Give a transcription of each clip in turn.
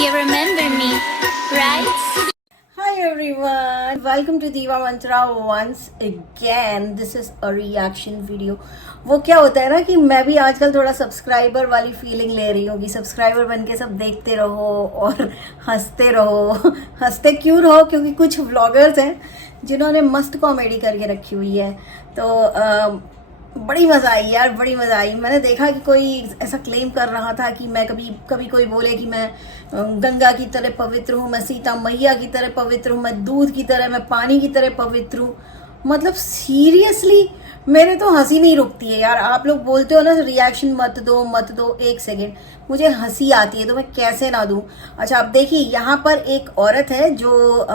You remember me, right? Hi everyone, welcome to Diva Mantra once again. This is a reaction video. वो क्या होता है ना कि मैं भी आजकल थोड़ा सब्सक्राइबर वाली फीलिंग ले रही हूँ कि सब्सक्राइबर बन के सब देखते रहो और हंसते रहो। हंसते क्यों रहो? क्योंकि कुछ व्लॉगर्स हैं जिन्होंने मस्त कॉमेडी करके रखी हुई है। तो बड़ी मज़ा आई यार, बड़ी मज़ा आई। मैंने देखा कि कोई ऐसा क्लेम कर रहा था कि मैं कभी कोई बोले कि मैं गंगा की तरह पवित्र हूँ, मैं सीता मैया की तरह पवित्र हूँ, मैं दूध की तरह, मैं पानी की तरह पवित्र हूँ। मतलब सीरियसली मेरे तो हंसी नहीं रुकती है यार। आप लोग बोलते हो ना रिएक्शन मत दो, एक सेकेंड, मुझे हंसी आती है तो मैं कैसे ना दूँ। अच्छा अब देखिए, यहाँ पर एक औरत है जो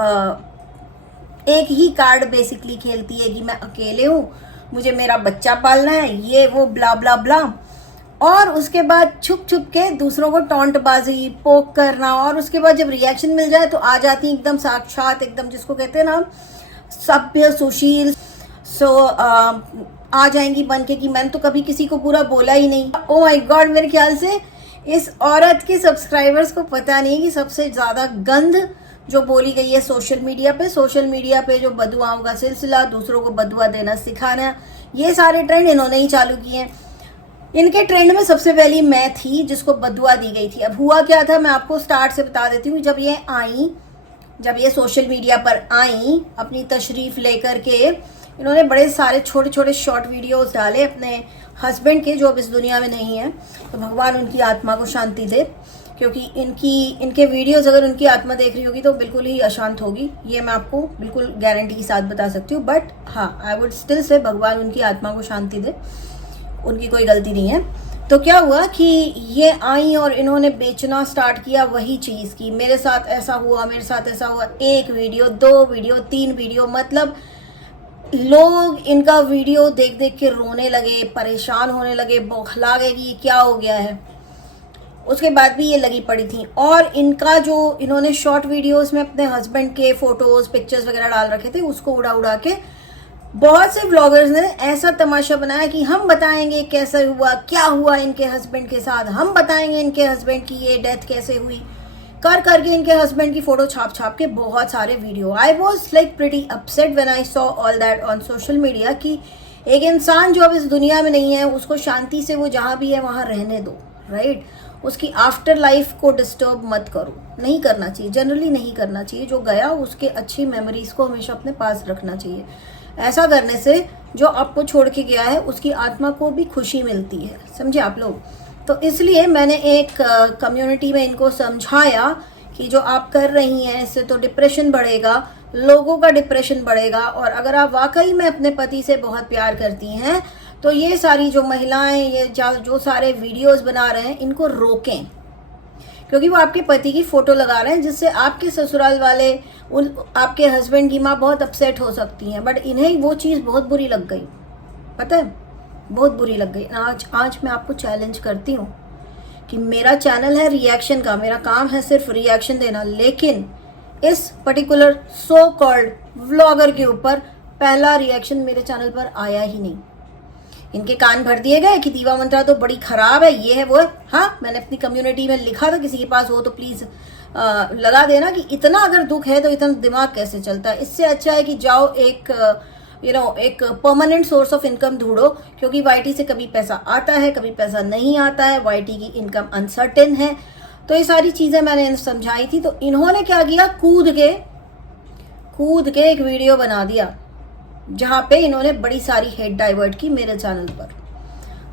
एक ही कार्ड बेसिकली खेलती है कि मैं अकेले हूँ, मुझे मेरा बच्चा पालना है, ये वो ब्ला ब्ला ब्ला। और उसके बाद छुप छुप के दूसरों को टॉन्टबाजी पोक करना, और उसके बाद जब रिएक्शन मिल जाए तो आ जाती एकदम साक्षात, एकदम जिसको कहते हैं ना सभ्य सुशील। आ जाएंगी बन के कि मैंने तो कभी किसी को बुरा बोला ही नहीं। ओ माय गॉड, मेरे ख्याल से इस औरत के सब्सक्राइबर्स को पता नहीं कि सबसे ज्यादा गंद जो बोली गई है सोशल मीडिया पे जो बदुआओं का सिलसिला, दूसरों को बदुआ देना सिखाना, ये सारे ट्रेंड इन्होंने ही चालू किए हैं। इनके ट्रेंड में सबसे पहली मैं थी जिसको बदुआ दी गई थी। अब हुआ क्या था, मैं आपको स्टार्ट से बता देती हूँ। जब ये सोशल मीडिया पर आई अपनी तशरीफ लेकर के, इन्होंने बड़े सारे छोटे छोटे शॉर्ट वीडियोस डाले अपने हस्बैंड के, जो अब इस दुनिया में नहीं है। तो भगवान उनकी आत्मा को शांति दे, क्योंकि इनके वीडियोस अगर उनकी आत्मा देख रही होगी तो बिल्कुल ही अशांत होगी, ये मैं आपको बिल्कुल गारंटी के साथ बता सकती हूँ। बट हाँ, आई वुड स्टिल से भगवान उनकी आत्मा को शांति दे, उनकी कोई गलती नहीं है। तो क्या हुआ कि ये आई और इन्होंने बेचना स्टार्ट किया वही चीज़ की मेरे साथ ऐसा हुआ, मेरे साथ ऐसा हुआ। 1 वीडियो, 2 वीडियो, 3 वीडियो, मतलब लोग इनका वीडियो देख देख के रोने लगे, परेशान होने लगे, बौखला गए कि ये क्या हो गया है। उसके बाद भी ये लगी पड़ी थी, और इनका जो इन्होंने शॉर्ट वीडियोस में अपने हस्बैंड के फोटोज पिक्चर्स वगैरह डाल रखे थे, उसको उड़ा उड़ा के बहुत से व्लॉगर्स ने ऐसा तमाशा बनाया कि हम बताएंगे कैसे हुआ, क्या हुआ इनके हस्बैंड के साथ, हम बताएंगे इनके हस्बैंड की ये डेथ कैसे हुई, कर करके इनके हस्बैंड की फोटो छाप छाप के बहुत सारे video. I was like pretty upset when I saw all that on social media कि एक इंसान जो अब इस दुनिया में नहीं है, उसको शांति से वो जहाँ भी है वहाँ रहने दो, राइट? उसकी आफ्टर लाइफ को डिस्टर्ब मत करो, नहीं करना चाहिए, जनरली नहीं करना चाहिए। जो गया उसके अच्छी मेमोरीज को हमेशा अपने पास रखना चाहिए। ऐसा करने से जो आपको छोड़ के गया है उसकी आत्मा को भी खुशी मिलती है, समझे आप लोग? तो इसलिए मैंने एक कम्युनिटी में इनको समझाया कि जो आप कर रही हैं इससे तो डिप्रेशन बढ़ेगा, लोगों का डिप्रेशन बढ़ेगा, और अगर आप वाकई में अपने पति से बहुत प्यार करती हैं तो ये सारी जो महिलाएं ये जो सारे वीडियोस बना रहे हैं इनको रोकें, क्योंकि वो आपके पति की फोटो लगा रहे हैं, जिससे आपके ससुराल वाले आपके हस्बैंड की माँ बहुत अपसेट हो सकती हैं। बट इन्हें वो चीज़ बहुत बुरी लग गई, पता है, बहुत बुरी लग गई। आज मैं आपको चैलेंज करती हूँ कि मेरा चैनल है रिएक्शन का, मेरा काम है सिर्फ रिएक्शन देना, लेकिन इस पर्टिकुलर सो कॉल्ड व्लॉगर के ऊपर पहला रिएक्शन मेरे चैनल पर आया ही नहीं। इनके कान भर दिए गए कि दीवा मंत्रा तो बड़ी खराब है, ये है वो है। हाँ, मैंने अपनी कम्युनिटी में लिखा था, किसी के पास हो तो प्लीज लगा देना कि इतना अगर दुख है तो इतना दिमाग कैसे चलता है। इससे अच्छा है कि जाओ एक एक परमानेंट सोर्स ऑफ इनकम ढूंढो, क्योंकि वाईटी से कभी पैसा आता है, कभी पैसा नहीं आता है, वाईटी की इनकम अनसर्टेन है। तो ये सारी चीजें मैंने समझाई थी। तो इन्होंने क्या किया, कूद के एक वीडियो बना दिया जहां पे इन्होंने बड़ी सारी हेड डाइवर्ट की मेरे चैनल पर।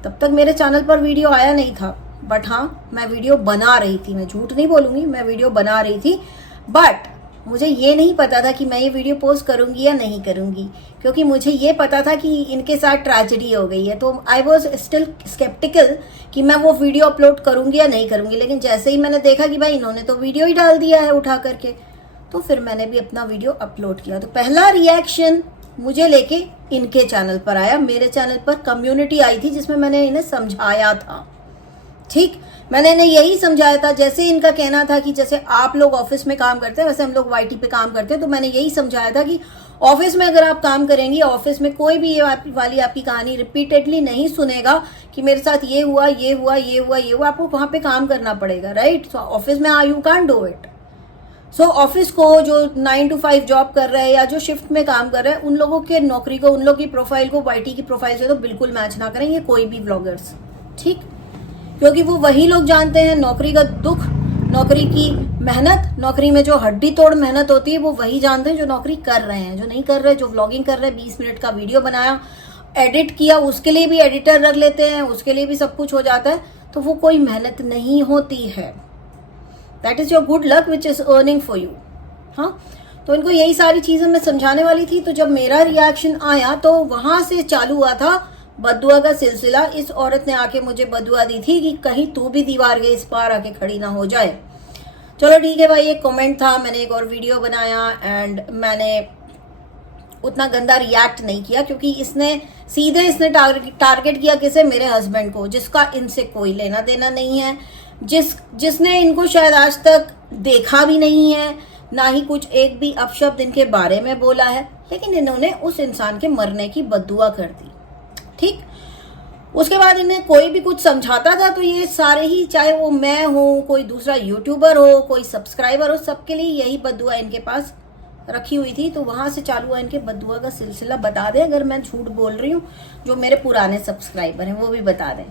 तब तक मेरे चैनल पर वीडियो आया नहीं था, बट हाँ, मैं वीडियो बना रही थी, मैं झूठ नहीं बोलूंगी, मैं वीडियो बना रही थी। बट मुझे ये नहीं पता था कि मैं ये वीडियो पोस्ट करूंगी या नहीं करूंगी, क्योंकि मुझे ये पता था कि इनके साथ ट्रेजेडी हो गई है। तो आई वॉज स्टिल स्केप्टिकल कि मैं वो वीडियो अपलोड करूंगी या नहीं करूंगी। लेकिन जैसे ही मैंने देखा कि भाई इन्होंने तो वीडियो ही डाल दिया है उठा करके, तो फिर मैंने भी अपना वीडियो अपलोड किया। तो पहला रिएक्शन मुझे लेके इनके चैनल पर आया। मेरे चैनल पर कम्युनिटी आई थी जिसमें मैंने इन्हें समझाया था, ठीक, मैंने इन्हें यही समझाया था। जैसे इनका कहना था कि जैसे आप लोग ऑफिस में काम करते हैं वैसे हम लोग वाईटी पे काम करते हैं, तो मैंने यही समझाया था कि ऑफिस में अगर आप काम करेंगी, ऑफिस में कोई भी ये वाली आपकी कहानी रिपीटेडली नहीं सुनेगा कि मेरे साथ ये हुआ ये हुआ ये हुआ ये हुआ, आपको वहां पे काम करना पड़ेगा, राइट। सो ऑफिस में you can't do it. So office को जो 9 to 5 जॉब कर रहे हैं या जो शिफ्ट में काम कर रहे हैं, उन लोगों के नौकरी को, उन लोगों की प्रोफाइल को वाईटी की प्रोफाइल से तो बिल्कुल मैच ना करें, ये कोई भी व्लॉगर्स, ठीक। क्योंकि वो वही लोग जानते हैं नौकरी का दुख, नौकरी की मेहनत, नौकरी में जो हड्डी तोड़ मेहनत होती है वो वही जानते हैं जो नौकरी कर रहे हैं। जो नहीं कर रहे, जो व्लॉगिंग कर रहे हैं, 20 मिनट का वीडियो बनाया, एडिट किया, उसके लिए भी एडिटर रख लेते हैं, उसके लिए भी सब कुछ हो जाता है, तो वो कोई मेहनत नहीं होती है। That is your good luck which is earning for you. हाँ, तो इनको यही सारी चीजें मैं समझाने वाली थी। तो जब मेरा रिएक्शन आया तो वहां से चालू हुआ था बदुआ का सिलसिला। इस औरत ने आके मुझे बदुआ दी थी कि कहीं तू भी दीवार के इस पार आके खड़ी ना हो जाए। चलो ठीक है भाई, एक कमेंट था, मैंने एक और वीडियो बनाया एंड मैंने उतना गंदा रिएक्ट नहीं किया, क्योंकि इसने टारगेट किया किसे, मेरे हस्बैंड को, जिसका इनसे कोई लेना देना नहीं है, जिसने इनको शायद आज तक देखा भी नहीं है, ना ही कुछ एक भी अपशब्द इनके बारे में बोला है, लेकिन इन्होंने उस इंसान के मरने की बद्दुआ कर दी, ठीक। उसके बाद इन्हें कोई भी कुछ समझाता था तो ये सारे ही, चाहे वो मैं हूं, कोई दूसरा यूट्यूबर हो, कोई सब्सक्राइबर हो, सबके लिए यही बद्दुआ इनके पास रखी हुई थी। तो वहां से चालू हुआ इनके बद्दुआ का सिलसिला। बता दें अगर मैं झूठ बोल रही हूँ, जो मेरे पुराने सब्सक्राइबर हैं वो भी बता दें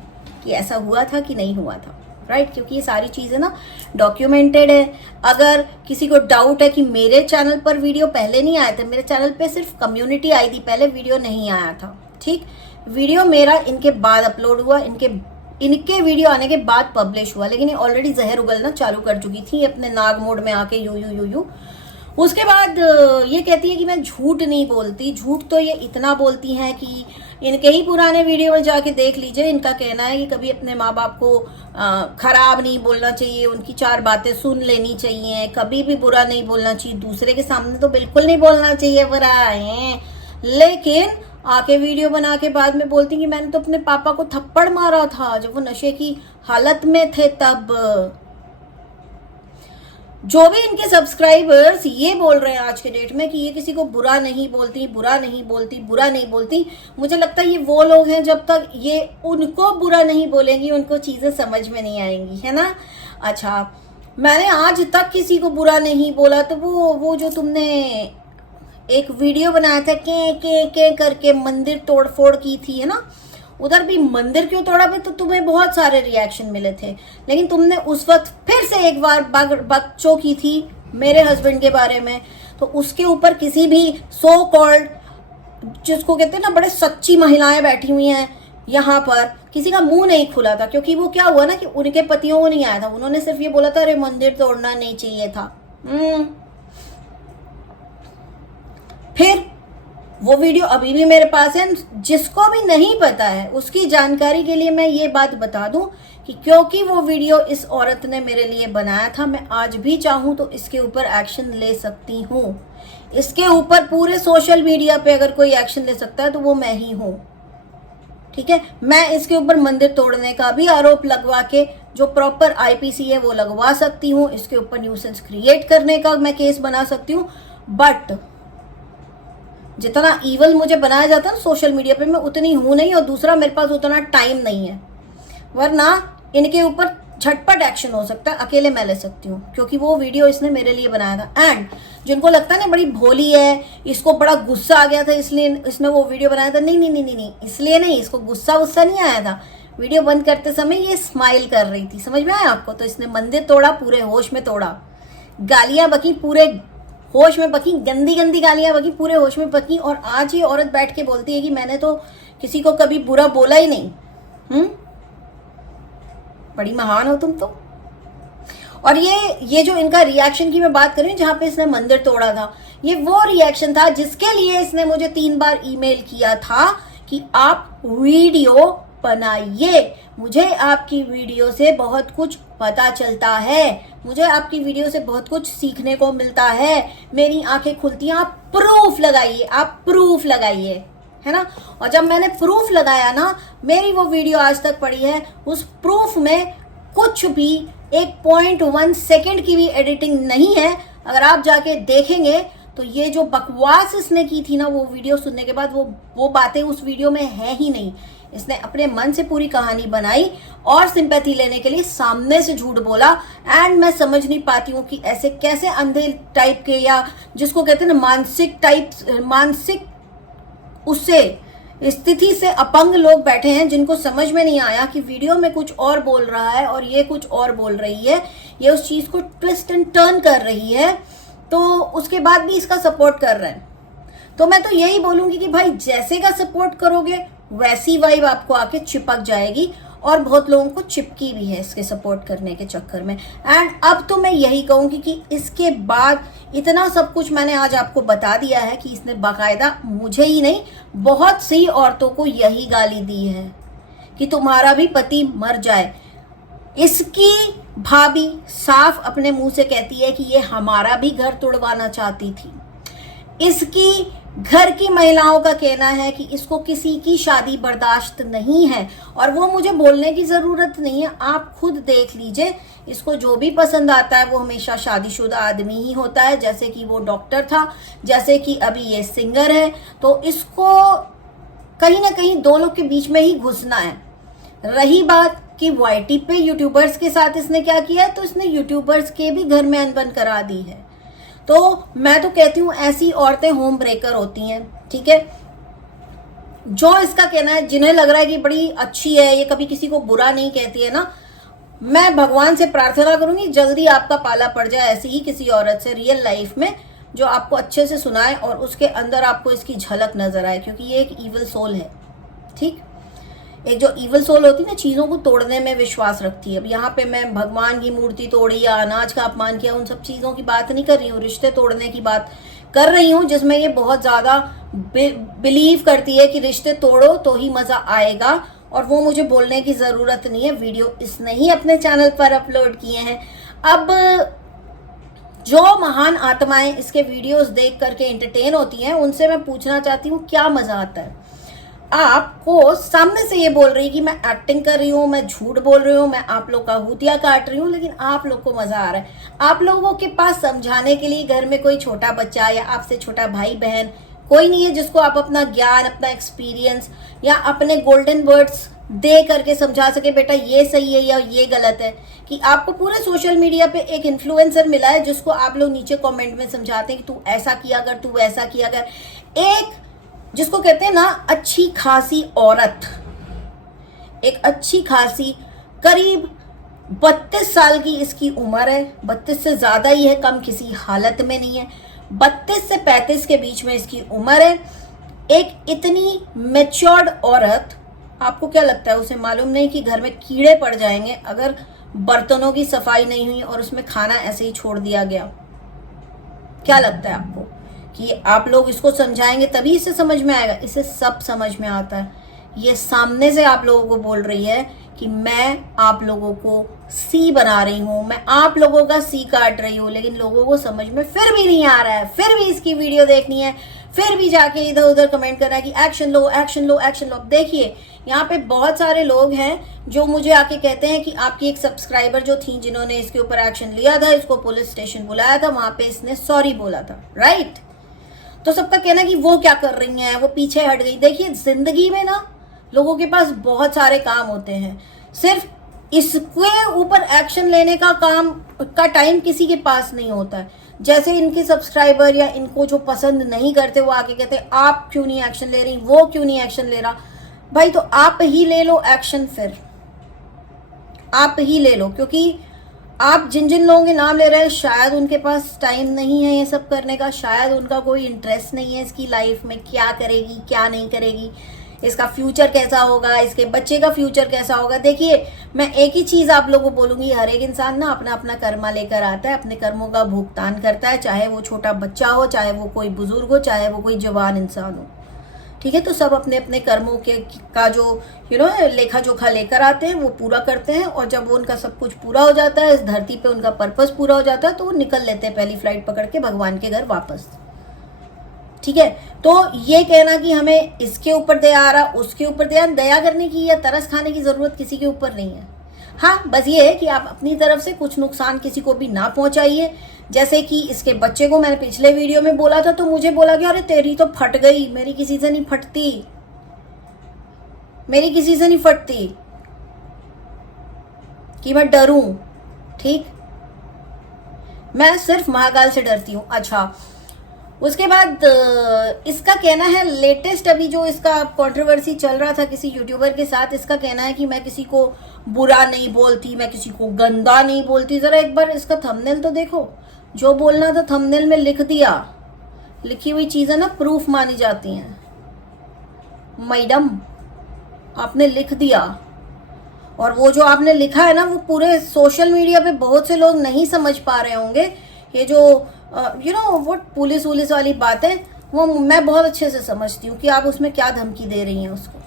कि ऐसा हुआ था कि नहीं हुआ था, राइट। क्योंकि ये सारी चीजें ना डॉक्यूमेंटेड है। अगर किसी को डाउट है कि मेरे चैनल पर वीडियो पहले नहीं आए थे, मेरे चैनल पे सिर्फ कम्युनिटी आई थी, पहले वीडियो नहीं आया था, ठीक। वीडियो मेरा इनके बाद अपलोड हुआ, इनके वीडियो आने के बाद पब्लिश हुआ, लेकिन ये ऑलरेडी जहर उगलना चालू कर चुकी थी अपने नाग मोड में आके यू। उसके बाद ये कहती है कि मैं झूठ नहीं बोलती। झूठ तो ये इतना बोलती हैं कि इनके ही पुराने वीडियो में जाके देख लीजिए। इनका कहना है कि कभी अपने माँ बाप को खराब नहीं बोलना चाहिए, उनकी 4 बातें सुन लेनी चाहिए, कभी भी बुरा नहीं बोलना चाहिए, दूसरे के सामने तो बिल्कुल नहीं बोलना चाहिए बुरा है। लेकिन आके वीडियो बना के बाद में बोलती कि मैंने तो अपने पापा को थप्पड़ मारा था जब वो नशे की हालत में थे तब। जो भी इनके सब्सक्राइबर्स ये बोल रहे हैं आज के डेट में कि ये किसी को बुरा नहीं बोलती, मुझे लगता है ये वो लोग हैं जब तक ये उनको बुरा नहीं बोलेंगी उनको चीजें समझ में नहीं आएंगी, है ना। अच्छा, मैंने आज तक किसी को बुरा नहीं बोला, तो वो जो तुमने एक वीडियो बनाया था के करके मंदिर तोड़फोड़ की थी, है ना, उधर भी मंदिर क्यों तोड़ा पे तो तुम्हें बहुत सारे रिएक्शन मिले थे, लेकिन तुमने उस वक्त फिर से एक बार बकचों की थी मेरे हस्बैंड के बारे में, तो उसके ऊपर किसी भी सो कॉल्ड, जिसको कहते हैं ना बड़े सच्ची महिलाएं बैठी हुई हैं यहाँ पर, किसी का मुंह नहीं खुला था। क्योंकि वो क्या हुआ ना कि उनके पतियों को नहीं आया था, उन्होंने सिर्फ ये बोला था अरे मंदिर तोड़ना नहीं चाहिए था। फिर वो वीडियो अभी भी मेरे पास है। जिसको भी नहीं पता है उसकी जानकारी के लिए मैं ये बात बता दूं कि क्योंकि वो वीडियो इस औरत ने मेरे लिए बनाया था, मैं आज भी चाहूं तो इसके ऊपर एक्शन ले सकती हूं। इसके ऊपर पूरे सोशल मीडिया पे अगर कोई एक्शन ले सकता है तो वो मैं ही हूं, ठीक है। मैं इसके ऊपर मंदिर तोड़ने का भी आरोप लगवा के जो प्रॉपर आईपीसी है वो लगवा सकती हूँ। इसके ऊपर न्यूसेंस क्रिएट करने का मैं केस बना सकती हूँ। बट जितना ईवल मुझे बनाया जाता है सोशल मीडिया पे, मैं उतनी हूं नहीं, और दूसरा मेरे पास उतना टाइम नहीं है, वरना इनके ऊपर झटपट एक्शन हो सकता है, अकेले मैं ले सकती हूँ। क्योंकि वो वीडियो इसने मेरे लिए बनाया था। एंड जिनको लगता है ना बड़ी भोली है, इसको बड़ा गुस्सा आ गया था इसलिए इसने वो वीडियो बनाया था, नहीं, इसलिए नहीं, इसको गुस्सा नहीं आया था। वीडियो बंद करते समय ये स्माइल कर रही थी, समझ में आया आपको। तो इसने मंदिर तोड़ा, पूरे होश में तोड़ा, गालियां बकी, पूरे होश में बकी, गंदी गालियां बकी, पूरे होश में बकी। और आज ये औरत बैठ के बोलती है कि मैंने तो किसी को कभी बुरा बोला ही नहीं। बड़ी महान हो तुम तो। और ये जो इनका रिएक्शन की मैं बात कर रही हूँ जहां पे इसने मंदिर तोड़ा था, ये वो रिएक्शन था जिसके लिए इसने मुझे 3 बार ईमेल किया था कि आप वीडियो बनाइए, मुझे आपकी वीडियो से बहुत कुछ पता चलता है, मुझे आपकी वीडियो से बहुत कुछ सीखने को मिलता है, मेरी आंखें खुलती हैं, आप प्रूफ लगाइए, है ना। और जब मैंने प्रूफ लगाया ना, मेरी वो वीडियो आज तक पड़ी है, उस प्रूफ में कुछ भी 1.1 सेकंड की भी एडिटिंग नहीं है। अगर आप जाके देखेंगे तो ये जो बकवास इसने की थी ना, वो वीडियो सुनने के बाद वो बातें उस वीडियो में है ही नहीं। इसने अपने मन से पूरी कहानी बनाई और सिंपैथी लेने के लिए सामने से झूठ बोला। एंड मैं समझ नहीं पाती हूँ कि ऐसे कैसे अंधे टाइप के, या जिसको कहते हैं ना मानसिक उससे स्थिति से अपंग लोग बैठे हैं, जिनको समझ में नहीं आया कि वीडियो में कुछ और बोल रहा है और ये कुछ और बोल रही है, ये उस चीज को ट्विस्ट एंड टर्न कर रही है, तो उसके बाद भी इसका सपोर्ट कर रहे हैं। तो मैं तो यही बोलूंगी कि भाई जैसे का सपोर्ट करोगे वैसी वाइब आपको आके चिपक जाएगी, और बहुत लोगों को चिपकी भी है इसके सपोर्ट करने के चक्कर में। एंड अब तो मैं यही कहूंगी कि इसके बाद इतना सब कुछ मैंने आज आपको बता दिया है कि इसने बाकायदा मुझे ही नहीं बहुत सी औरतों को यही गाली दी है कि तुम्हारा भी पति मर जाए। इसकी भाभी साफ अपने मुंह से कहती है कि ये हमारा भी घर तोड़वाना चाहती थी। इसकी घर की महिलाओं का कहना है कि इसको किसी की शादी बर्दाश्त नहीं है, और वो मुझे बोलने की जरूरत नहीं है, आप खुद देख लीजिए। इसको जो भी पसंद आता है वो हमेशा शादीशुदा आदमी ही होता है, जैसे कि वो डॉक्टर था, जैसे कि अभी ये सिंगर है। तो इसको कहीं ना कहीं दो लोग के बीच में ही घुसना है। रही बात कि वाईटी पे यूट्यूबर्स के साथ इसने क्या किया है, तो इसने यूट्यूबर्स के भी घर में अनबन करा दी है। तो मैं तो कहती हूँ ऐसी औरतें होम ब्रेकर होती हैं, ठीक है। जो इसका कहना है, जिन्हें लग रहा है कि बड़ी अच्छी है, ये कभी किसी को बुरा नहीं कहती है ना, मैं भगवान से प्रार्थना करूंगी जल्दी आपका पाला पड़ जाए ऐसी ही किसी औरत से रियल लाइफ में, जो आपको अच्छे से सुनाए और उसके अंदर आपको इसकी झलक नजर आए, क्योंकि ये एक ईविल सोल है। ठीक, एक जो ईविल सोल होती है ना, चीजों को तोड़ने में विश्वास रखती है। अब यहाँ पे मैं भगवान की मूर्ति तोड़ी या अनाज का अपमान किया, उन सब चीजों की बात नहीं कर रही हूँ, रिश्ते तोड़ने की बात कर रही हूँ, जिसमें ये बहुत ज्यादा बिलीव करती है कि रिश्ते तोड़ो तो ही मजा आएगा। और वो मुझे बोलने की जरूरत नहीं है, वीडियो इसने ही अपने चैनल पर अपलोड किए हैं। अब जो महान आत्माएं इसके वीडियोस देख करके एंटरटेन होती हैं, उनसे मैं पूछना चाहती हूँ क्या मजा आता है आपको। सामने से ये बोल रही कि मैं एक्टिंग कर रही हूँ, मैं झूठ बोल रही हूँ, मैं आप लोग का हुतिया काट रही हूँ, लेकिन आप लोग को मजा आ रहा है। आप लोगों के पास समझाने के लिए घर में कोई छोटा बच्चा या आपसे छोटा भाई बहन कोई नहीं है, जिसको आप अपना ज्ञान, अपना एक्सपीरियंस या अपने गोल्डन वर्ड्स दे करके समझा सके, बेटा ये सही है या ये गलत है। कि आपको पूरे सोशल मीडिया पे एक इन्फ्लुएंसर मिला है जिसको आप लोग नीचे कमेंट में समझाते हैं कि तू ऐसा किया कर, तू वैसा किया कर। एक जिसको कहते हैं ना अच्छी खासी औरत, एक अच्छी खासी करीब 32 साल की इसकी उम्र है, 32 से ज्यादा ही है, कम किसी हालत में नहीं है, 32 से 35 के बीच में इसकी उम्र है। एक इतनी मैच्योर्ड औरत, आपको क्या लगता है उसे मालूम नहीं कि घर में कीड़े पड़ जाएंगे अगर बर्तनों की सफाई नहीं हुई और उसमें खाना ऐसे ही छोड़ दिया गया? क्या लगता है आपको कि आप लोग इसको समझाएंगे तभी इसे समझ में आएगा? इसे सब समझ में आता है। ये सामने से आप लोगों को बोल रही है कि मैं आप लोगों को सी बना रही हूं, मैं आप लोगों का सी काट रही हूं, लेकिन लोगों को समझ में फिर भी नहीं आ रहा है, फिर भी इसकी वीडियो देखनी है, फिर भी जाके इधर उधर कमेंट करना है कि एक्शन लो, एक्शन लो, एक्शन लो। अब देखिए यहाँ पे बहुत सारे लोग हैं जो मुझे आके कहते हैं कि आपकी एक सब्सक्राइबर जो थी जिन्होंने इसके ऊपर एक्शन लिया था, इसको पुलिस स्टेशन बुलाया था, वहां पे इसने सॉरी बोला था, राइट? तो सबका कहना कि वो क्या कर रही हैं, वो पीछे हट गई। देखिए जिंदगी में ना लोगों के पास बहुत सारे काम होते हैं, सिर्फ इसके ऊपर एक्शन लेने का काम का टाइम किसी के पास नहीं होता है। जैसे इनके सब्सक्राइबर या इनको जो पसंद नहीं करते वो आके कहते हैं आप क्यों नहीं एक्शन ले रही, वो क्यों नहीं एक्शन ले रहा। भाई तो आप ही ले लो एक्शन, फिर आप ही ले लो, क्योंकि आप जिन जिन लोगों के नाम ले रहे हैं शायद उनके पास टाइम नहीं है ये सब करने का, शायद उनका कोई इंटरेस्ट नहीं है इसकी लाइफ में, क्या करेगी क्या नहीं करेगी, इसका फ्यूचर कैसा होगा, इसके बच्चे का फ्यूचर कैसा होगा। देखिए मैं एक ही चीज आप लोगों को बोलूंगी, हर एक इंसान ना अपना अपना कर्मा लेकर आता है, अपने कर्मों का भुगतान करता है, चाहे वो छोटा बच्चा हो, चाहे वो कोई बुजुर्ग हो, चाहे वो कोई जवान इंसान हो, ठीक है। तो सब अपने अपने कर्मों के का जो लेखा जोखा लेकर आते हैं, वो पूरा करते हैं, और जब वो उनका सब कुछ पूरा हो जाता है, इस धरती पे उनका पर्पस पूरा हो जाता है, तो वो निकल लेते हैं पहली फ्लाइट पकड़ के भगवान के घर वापस, ठीक है। तो ये कहना कि हमें इसके ऊपर दया आ रहा, उसके ऊपर दया करने की या तरस खाने की जरूरत किसी के ऊपर नहीं है। हाँ, बस ये है कि आप अपनी तरफ से कुछ नुकसान किसी को भी ना पहुंचाइए। जैसे कि इसके बच्चे को मैंने पिछले वीडियो में बोला था, तो मुझे बोला कि अरे तेरी तो फट गई, मेरी किसी से नहीं फटती, मेरी किसी से नहीं फटती कि मैं डरूं। ठीक, मैं सिर्फ महाकाल से डरती हूं। अच्छा, उसके बाद इसका कहना है, लेटेस्ट अभी जो इसका कंट्रोवर्सी चल रहा था किसी यूट्यूबर के साथ, इसका कहना है कि मैं किसी को बुरा नहीं बोलती, मैं किसी को गंदा नहीं बोलती। जरा एक बार इसका थंबनेल तो देखो, जो बोलना था थंबनेल में लिख दिया। लिखी हुई चीजें ना प्रूफ मानी जाती हैं। मैडम, आपने लिख दिया, और वो जो आपने लिखा है ना, वो पूरे सोशल मीडिया पे बहुत से लोग नहीं समझ पा रहे होंगे। ये जो वो पुलिस वाली बात है, वो मैं बहुत अच्छे से समझती हूँ कि आप उसमें क्या धमकी दे रही हैं उसको।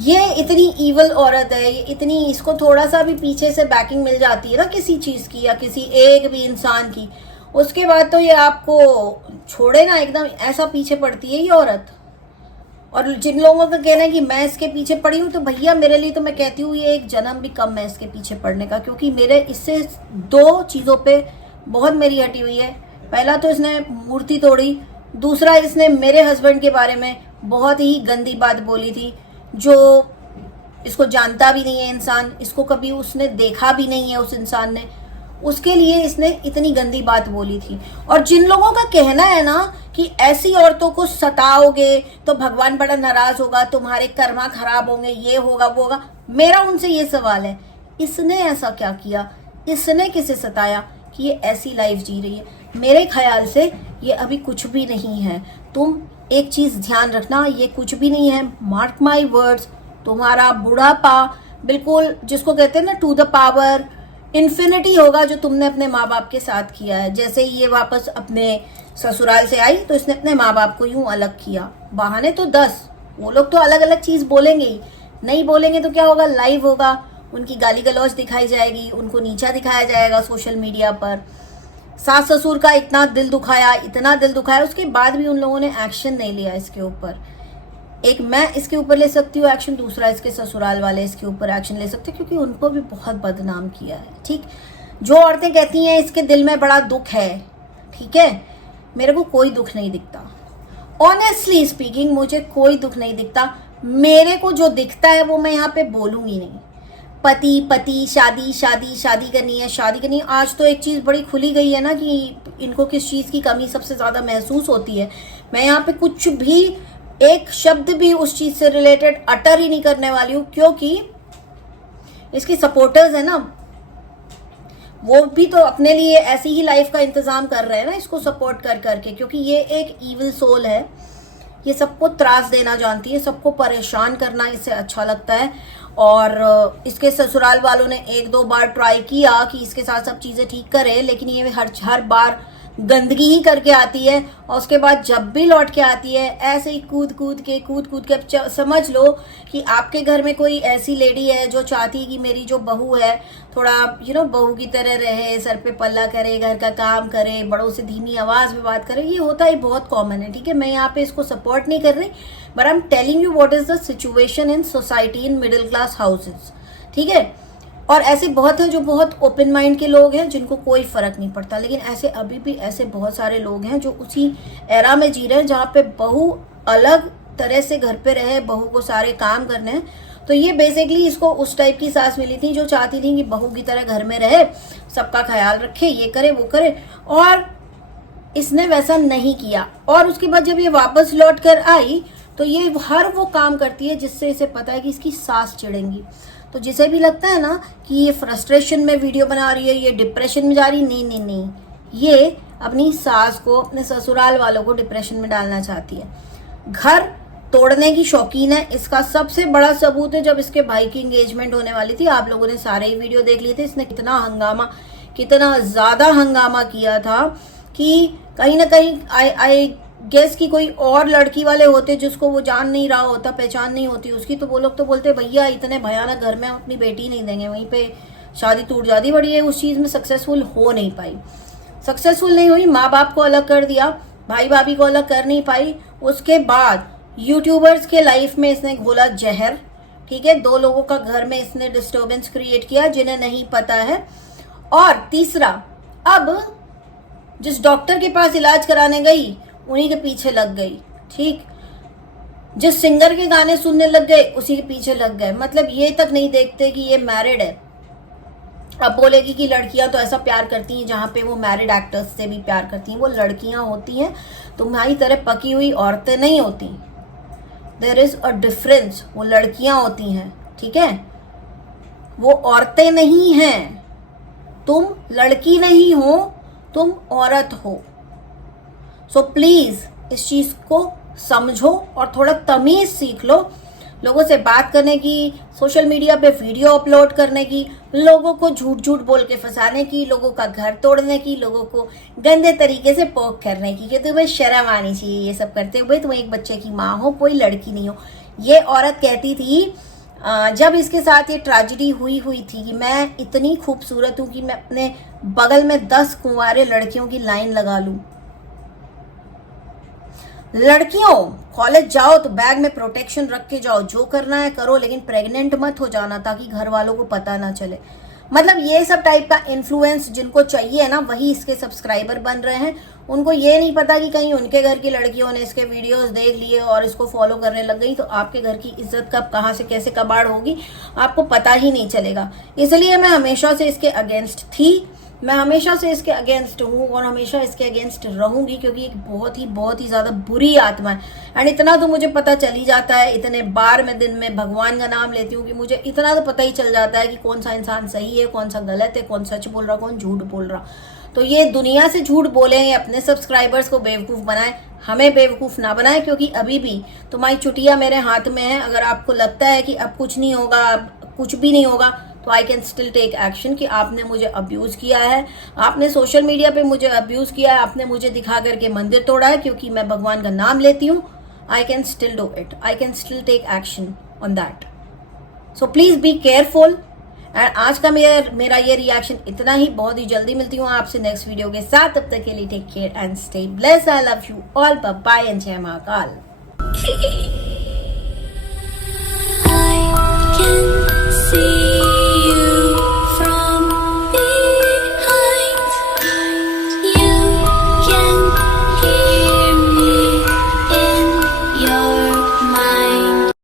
ये इतनी ईवल औरत है, ये इतनी, इसको थोड़ा सा भी पीछे से बैकिंग मिल जाती है ना किसी चीज की या किसी एक भी इंसान की, उसके बाद तो ये आपको छोड़े ना, एकदम ऐसा पीछे पड़ती है ये औरत। और जिन लोगों का कहना है कि मैं इसके पीछे पड़ी हूँ, तो भैया मेरे लिए तो मैं कहती हूँ ये एक जन्म भी कम है इसके पीछे पड़ने का, क्योंकि मेरे इससे 2 चीज़ों पे बहुत मेरी हटी हुई है। पहला तो इसने मूर्ति तोड़ी, दूसरा इसने मेरे हस्बैंड के बारे में बहुत ही गंदी बात बोली थी, जो इसको जानता भी नहीं है इंसान, इसको कभी उसने देखा भी नहीं है उस इंसान ने, उसके लिए इसने इतनी गंदी बात बोली थी। और जिन लोगों का कहना है ना कि ऐसी औरतों को सताओगे तो भगवान बड़ा नाराज होगा, तुम्हारे कर्मा खराब होंगे, ये होगा वो होगा, मेरा उनसे ये सवाल है, इसने ऐसा क्या किया, इसने किसे सताया कि ये ऐसी लाइफ जी रही है? मेरे ख्याल से ये अभी कुछ भी नहीं है। तुम एक चीज ध्यान रखना, ये कुछ भी नहीं है। मार्क माई वर्ड्स, तुम्हारा बुढ़ापा बिल्कुल, जिसको कहते हैं ना, टू द पावर इन्फिनिटी होगा जो तुमने अपने माँ बाप के साथ किया है। जैसे ही ये वापस अपने ससुराल से आई तो इसने अपने माँ बाप को यूं अलग किया। बहाने तो 10, वो लोग तो अलग अलग चीज बोलेंगे ही, नहीं बोलेंगे तो क्या होगा, लाइव होगा, उनकी गाली गलौज दिखाई जाएगी, उनको नीचा दिखाया जाएगा सोशल मीडिया पर। सास ससुर का इतना दिल दुखाया, इतना दिल दुखाया, उसके बाद भी उन लोगों ने एक्शन नहीं लिया इसके ऊपर। एक मैं इसके ऊपर ले सकती हूँ एक्शन, दूसरा इसके ससुराल वाले इसके ऊपर एक्शन ले सकते हैं, क्योंकि उनको भी बहुत बदनाम किया है। ठीक, जो औरतें कहती हैं इसके दिल में बड़ा दुख है, ठीक है, मेरे को कोई दुख नहीं दिखता। ऑनेस्टली स्पीकिंग, मुझे कोई दुख नहीं दिखता। मेरे को जो दिखता है वो मैं यहाँ पे बोलूंगी नहीं। पति पति, शादी शादी, शादी करनी है, शादी करनी है। आज तो एक चीज बड़ी खुली गई है ना कि इनको किस चीज की कमी सबसे ज्यादा महसूस होती है। मैं यहाँ पे कुछ भी, एक शब्द भी उस चीज से रिलेटेड अटर ही नहीं करने वाली हूँ, क्योंकि इसकी सपोर्टर्स है ना, वो भी तो अपने लिए ऐसी ही लाइफ का इंतजाम कर रहे हैं ना इसको सपोर्ट कर करके, क्योंकि ये एक इविल सोल है। ये सबको त्रास देना जानती है, सबको परेशान करना इसे अच्छा लगता है। और इसके ससुराल वालों ने 1-2 बार ट्राई किया कि इसके साथ सब चीजें ठीक करे, लेकिन ये हर बार गंदगी ही करके आती है। और उसके बाद जब भी लौट के आती है ऐसे ही कूद कूद के समझ लो कि आपके घर में कोई ऐसी लेडी है जो चाहती है कि मेरी जो बहू है थोड़ा बहू की तरह रहे, सर पे पल्ला करे, घर का काम करे, बड़ों से धीमी आवाज में बात करे। ये होता है, बहुत कॉमन है। ठीक है, मैं यहाँ पे इसको सपोर्ट नहीं कर रही, but I am telling you what is the situation in society in middle class houses. ठीक है, और ऐसे बहुत है जो बहुत ओपन माइंड के लोग हैं जिनको कोई फर्क नहीं पड़ता, लेकिन ऐसे अभी भी ऐसे बहुत सारे लोग हैं जो उसी एरा में जी रहे हैं जहाँ पे बहू अलग तरह से घर पे रहे, बहू को सारे काम करने हैं। तो ये बेसिकली इसको उस टाइप की सास मिली थी जो चाहती थी कि बहू की तरह घर में रहे, सबका ख्याल रखे, ये करे वो करे, और इसने वैसा नहीं किया। और उसके बाद जब ये वापस लौट कर आई तो ये हर वो काम करती है जिससे इसे पता है कि इसकी सास चिढ़ेंगी। तो जिसे भी लगता है ना कि ये फ्रस्ट्रेशन में वीडियो बना रही है, ये डिप्रेशन में जा रही, नहीं, ये अपनी सास को, अपने ससुराल वालों को डिप्रेशन में डालना चाहती है। घर तोड़ने की शौकीन है। इसका सबसे बड़ा सबूत है जब इसके भाई की एंगेजमेंट होने वाली थी, आप लोगों ने सारे ही वीडियो देख लिए थे, इसने कितना ज्यादा हंगामा किया था कि कहीं ना कहीं आई गेस कि कोई और लड़की वाले होते जिसको वो जान नहीं रहा होता, पहचान नहीं होती उसकी, तो वो लोग तो बोलते भैया इतने भयानक घर में हम अपनी बेटी नहीं देंगे, वहीं पे शादी टूट जाती। बड़ी है उस चीज में सक्सेसफुल हो नहीं पाई, सक्सेसफुल नहीं हुई। माँ बाप को अलग कर दिया, भाई भाभी को अलग कर नहीं पाई। उसके बाद यूट्यूबर्स के लाइफ में इसने घोला जहर। ठीक है, 2 लोगों का घर में इसने डिस्टर्बेंस क्रिएट किया जिन्हें नहीं पता है। और तीसरा, अब जिस डॉक्टर के पास इलाज कराने गई उन्हीं के पीछे लग गई, ठीक, जिस सिंगर के गाने सुनने लग गए उसी के पीछे लग गए। मतलब ये तक नहीं देखते कि ये मैरिड है। अब बोलेगी कि लड़कियां तो ऐसा प्यार करती हैं, जहां पे वो मैरिड एक्टर्स से भी प्यार करती हैं, वो लड़कियां होती हैं, तुम्हारी तरह पकी हुई औरतें नहीं होती। देयर इज अ डिफरेंस, वो लड़कियां होती हैं, ठीक है, वो औरतें नहीं हैं। तुम लड़की नहीं हो, तुम औरत हो। सो प्लीज इस चीज को समझो और थोड़ा तमीज सीख लो। लोगों से बात करने की, सोशल मीडिया पे वीडियो अपलोड करने की, लोगों को झूठ झूठ बोल के फंसाने की, लोगों का घर तोड़ने की, लोगों को गंदे तरीके से पोक करने की, कि तुम्हें शर्म आनी चाहिए ये सब करते हुए, तुम एक बच्चे की माँ हो, कोई लड़की नहीं हो। ये औरत कहती थी जब इसके साथ ये ट्रेजेडी हुई थी कि मैं इतनी खूबसूरत हूं कि मैं अपने बगल में 10 कुंवारे लड़कियों की लाइन लगा लूं। लड़कियों, कॉलेज जाओ तो बैग में प्रोटेक्शन रख के जाओ, जो करना है करो, लेकिन प्रेग्नेंट मत हो जाना ताकि घर वालों को पता ना चले। मतलब ये सब टाइप का इन्फ्लुएंस जिनको चाहिए ना, वही इसके सब्सक्राइबर बन रहे हैं। उनको ये नहीं पता कि कहीं उनके घर की लड़कियों ने इसके वीडियोस देख लिए और इसको फॉलो करने लग गई तो आपके घर की इज्जत कब, कहाँ से, कैसे कबाड़ होगी, आपको पता ही नहीं चलेगा। इसलिए मैं हमेशा से इसके अगेंस्ट थी, मैं हमेशा से इसके अगेंस्ट हूँ और हमेशा इसके अगेंस्ट रहूंगी, क्योंकि एक बहुत ही ज्यादा बुरी आत्मा है। एंड इतना तो मुझे पता चल ही जाता है, इतने बार मैं दिन में भगवान का नाम लेती हूँ कि मुझे इतना तो पता ही चल जाता है कि कौन सा इंसान सही है, कौन सा गलत है, कौन सच बोल रहा, कौन झूठ बोल रहा। तो ये दुनिया से झूठ बोलेंगे, अपने सब्सक्राइबर्स को बेवकूफ बनाए, हमें बेवकूफ ना बनाए, क्योंकि अभी भी तुम्हारी चुटिया मेरे हाथ में है। अगर आपको लगता है कि अब कुछ नहीं होगा, अब कुछ भी नहीं होगा, तो I can still take action कि आपने मुझे अब्यूज किया है, आपने सोशल मीडिया पे मुझे अब्यूज किया है, आपने मुझे दिखा करके मंदिर तोड़ा है, क्योंकि मैं भगवान का नाम लेती हूँ। I can still do it, I can still take action on that. So please be careful. And आज का मेरा ये रिएक्शन इतना ही। बहुत ही जल्दी मिलती हूँ आपसे नेक्स्ट वीडियो के साथ। तब तक के लिए take care and stay blessed. I love you all, bye bye and जय महाकाल। I can see